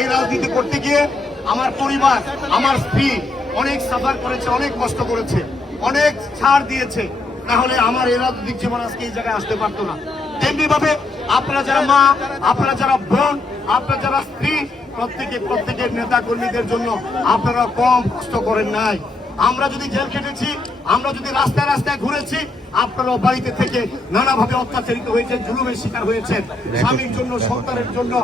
এই রাজনীতি করতে গিয়ে আমার পরিবার আমার স্ত্রী অনেক সাফার করেছে অনেক কষ্ট করেছে অনেক ছাড় দিয়েছে। না হলে আমার এই রাজনৈতিক জীবন আজকে এই জায়গায় আসতে পারতো না। তেমনি ভাবে আপনারা যারা মা আপনারা যারা বোন আপনারা যারা স্ত্রী প্রত্যেকে প্রত্যেকের নেতা কর্মীদের জন্য আপনারা কম কষ্ট করেন নাই। আমরা যদি জেল খেটেছি আমরা যদি রাস্তায় রাস্তায় ঘুরেছি আপনারাও বাড়িতে থেকে নানাভাবে অত্যাচারিত হয়েছেন জুলুমের শিকার হয়েছেন। স্বামীর জন্য সন্তানের জন্য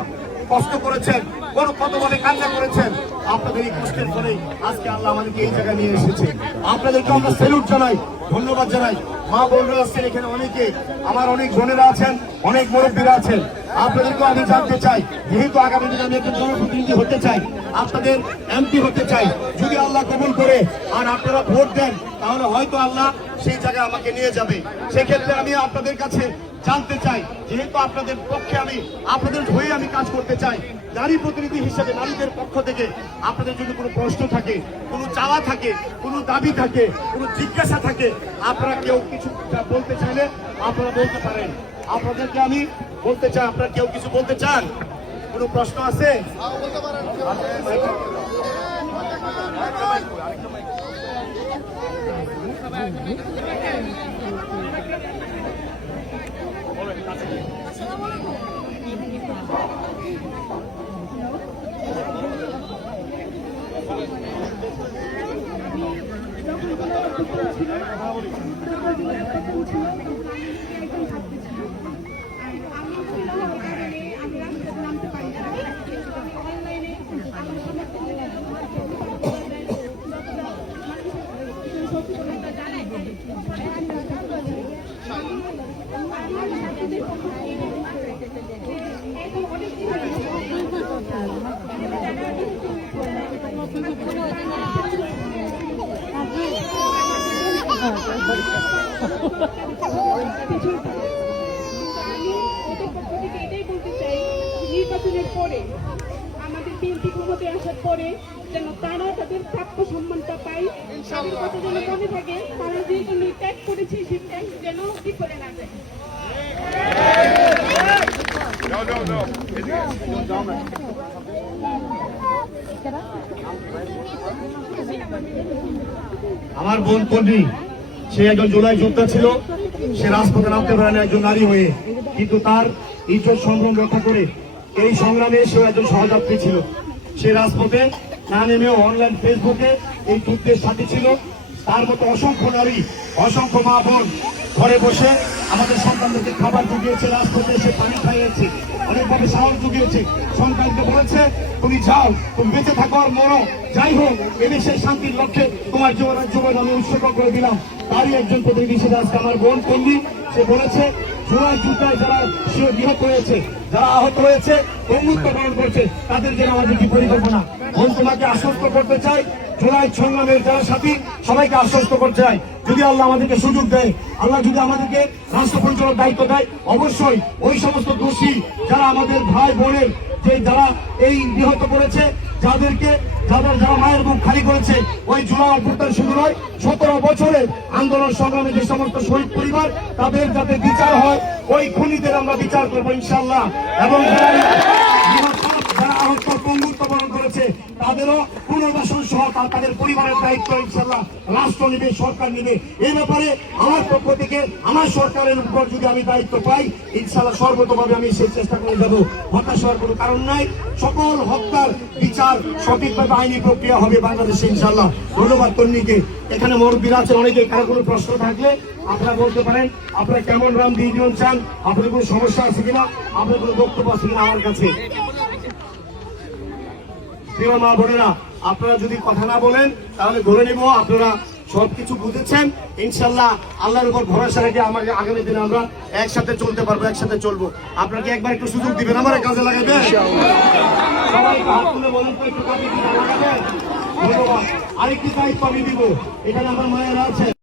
কষ্ট করেছেন কোন কতভাবে কান্না করেছেন। আপনাদের এই কষ্টের ফলে আজকে আল্লাহ আমাদেরকে এই জায়গায় নিয়ে এসেছে। আপনাদেরকে আমরা সেলুট জানাই, ধন্যবাদ জানাই। মা বোনরা আছেন এখানে অনেকে, আমার অনেক বোনেরা আছেন, অনেক মুরব্বীরা আছেন। আপনাদেরকেও আমি জানতে চাই, যেহেতু আগামী দিনে আমি একজন জনপ্রতিনিধি হতে চাই, আপনাদের এমপি হতে চাই, যদি আল্লাহ কবুল করে আর আপনারা ভোট দেন, তাহলে হয়তো আল্লাহ সেই জায়গায় আমাকে নিয়ে যাবে। সেক্ষেত্রে আমি আপনাদের কাছে জানতে চাই, যেহেতু আপনাদের পক্ষে আমি, আপনাদের হয়ে আমি কাজ করতে চাই, নারী প্রতিনিধি হিসেবে নারীদের পক্ষ থেকে আপনাদের যদি কোনো প্রশ্ন থাকে, কোনো চাওয়া থাকে, কোনো দাবি থাকে, কোনো জিজ্ঞাসা থাকে, আপনারা কেউ কিছু বলতে চাইলে আপনারা বলতে পারেন। আপনাদেরকে আমি বলতে চাই আপনারা কেউ কিছু বলতে চান? কোনো প্রশ্ন আছে? আমি এটাই বলতে নির্বাচনের পরে আমাদের বিএনপি ক্ষমতায় আসার পরে যেন তারা তাদের প্রাপ্য সম্মানটা আমার বোন পন্ডি সে একজন জুলাই যোদ্ধা ছিল, সে রাজপথে নামতে পারে একজন নারী হয়ে। কিন্তু তার ইজ্জত সংগ্রাম রক্ষা করে এই সংগ্রামে সে একজন সহযাত্রী ছিল। সে রাজপথে না নেমেও অনলাইন ফেসবুকে এই যুদ্ধের সাথে ছিল। তার মতো অসংখ্য নারী, অসংখ্য মা বোন ঘরে বসে আমাদের সন্তানদেরকে খাবার জুগিয়েছে, রাজপথে এসে পানি খাইয়েছে, অনেকভাবে সাহস জুগিয়েছে। সন্তানকে বলেছে, তুমি যাও, তুমি বেঁচে থাকো আর মরো। যাই হোক এদেশের শান্তির লক্ষ্যে তোমার জীবনের জীবন আমি উৎসর্গ করে দিলাম। তারই একজন প্রতিনিধি আজকে আমার বোন পল্লী। সে বলেছে জুলাই যুদ্ধায় যারা নিহত হয়েছে, যারা আহত হয়েছে বন্ধুত্ব পালন করছে, তাদের জন্য আমাদের কি পরিকল্পনা। বোন তোমাকে আশ্বস্ত করতে চাই, জুলাই সংগ্রামের যারা সাথী, সবাইকে আশ্বস্ত করতে চাই। যদি আল্লাহ আমাদেরকে সুযোগ দেয়, আল্লাহ যদি আমাদেরকে রাষ্ট্র পরিচালনার দায়িত্ব দেয়, অবশ্যই ওই সমস্ত দোষী যারা আমাদের ভাই বোনের যে যারা এই নিহত করেছে যাদেরকে, যাদের যারা মায়ের বুক খালি করেছে, ওই জুলাই অভ্যুত্থান শুরু হয় সতেরো বছরে আন্দোলন সংগ্রামে যে সমস্ত শহীদ পরিবার, তাদের যাতে বিচার হয়, ওই খুনিদের আমরা বিচার করব ইনশাল্লাহ এবং যারা যারা আহত পঙ্গুত্ব করেছে তাদেরও পুনর্বাসন সহ তাদের পরিবারের দায়িত্ব ইনশাল্লাহ রাষ্ট্র নেবে, সরকার নেবে। এই ব্যাপারে আমার পক্ষ থেকে, আমার সরকারের উপর যদি আমি দায়িত্ব পাই ইনশাল্লাহ সর্বতভাবে আমি সেই চেষ্টা করে যাব। হতাশ হওয়ার কোনো কারণ নাই। সকল হত্যার বিচার সঠিকভাবে আইনি প্রক্রিয়া হবে বাংলাদেশে ইনশাল্লাহ ধন্যবাদ তন্নিকে। এখানে মুরব্বীরা আছেন অনেকে কারও কোনো প্রশ্ন থাকলে আপনারা বলতে পারেন, আপনারা কেমন রাম দিয়ে চান, আপনাদের কোনো সমস্যা আছে কিনা আপনার কোনো বক্তব্য আছে কিনা আমার কাছে। প্রিয় মা বোনেরা, আপনারা যদি কথা না বলেন, তাহলে ধরে নিব আপনারা সবকিছু বুঝেছেন। ইনশাল্লাহ আল্লাহর উপর ভরসা রেখে আমার আগামী দিনে আমরা একসাথে চলতে পারব, একসাথে চলবো। আপনাকে একবার একটু সুযোগ দিবেন আমার কাজে ধন্যবাদ। আরেকটি দায়িত্ব আমি দিব। এখানে আমার মায়েরা আছে